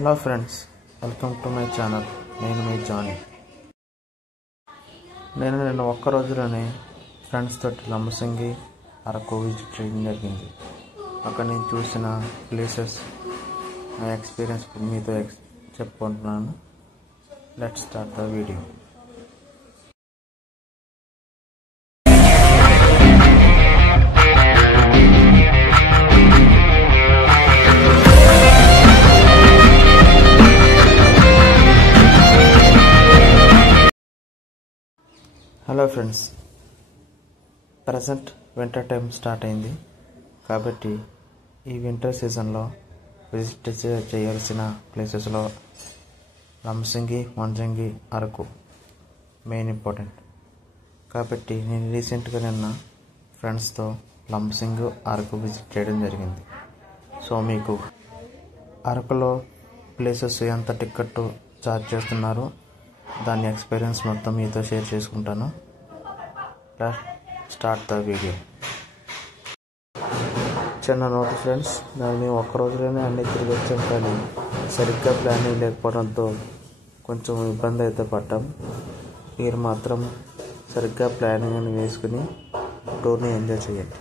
Hello friends, welcome to my channel. నేను మీ Johnny. నేను ఒక్క రోజులోనే ఫ్రెండ్స్ తోటి లంబసింగి అరకు విజిట్ చేయడం జరిగింది. అక్కడ నేను చూసిన ప్లేసెస్, నా ఎక్స్పీరియన్స్ మీతో చెప్పుకుంటున్నాను. Let's start the video. Hello friends, present winter time start అయింది కాబట్టి ఈ వింటర్ సీజన్లో విజిట్ చేయాల్సిన ప్లేసెస్లో లంబసింగి, వంజంగి, అరకు మెయిన్ ఇంపార్టెంట్. కాబట్టి నేను రీసెంట్గా నిన్న ఫ్రెండ్స్తో లంబసింగి, అరకు విజిట్ చేయడం జరిగింది. సో మీకు అరకులో ప్లేసెస్ ఎంత టికెట్ ఛార్జ్ చేస్తున్నారు, దాని ఎక్స్పీరియన్స్ మొత్తం మీతో షేర్ చేసుకుంటాను. Start the video. చిన్న నోట్ ఫ్రెండ్స్, మేము ఒక్క రోజులోనే అన్ని తిరిగి వచ్చాం, కానీ సరిగ్గా ప్లానింగ్ లేకపోవడంతో కొంచెం ఇబ్బంది అయితే పడ్డాం. మీరు మాత్రం సరిగ్గా ప్లానింగ్ అని వేసుకుని టూర్ని ఎంజాయ్ చేయండి.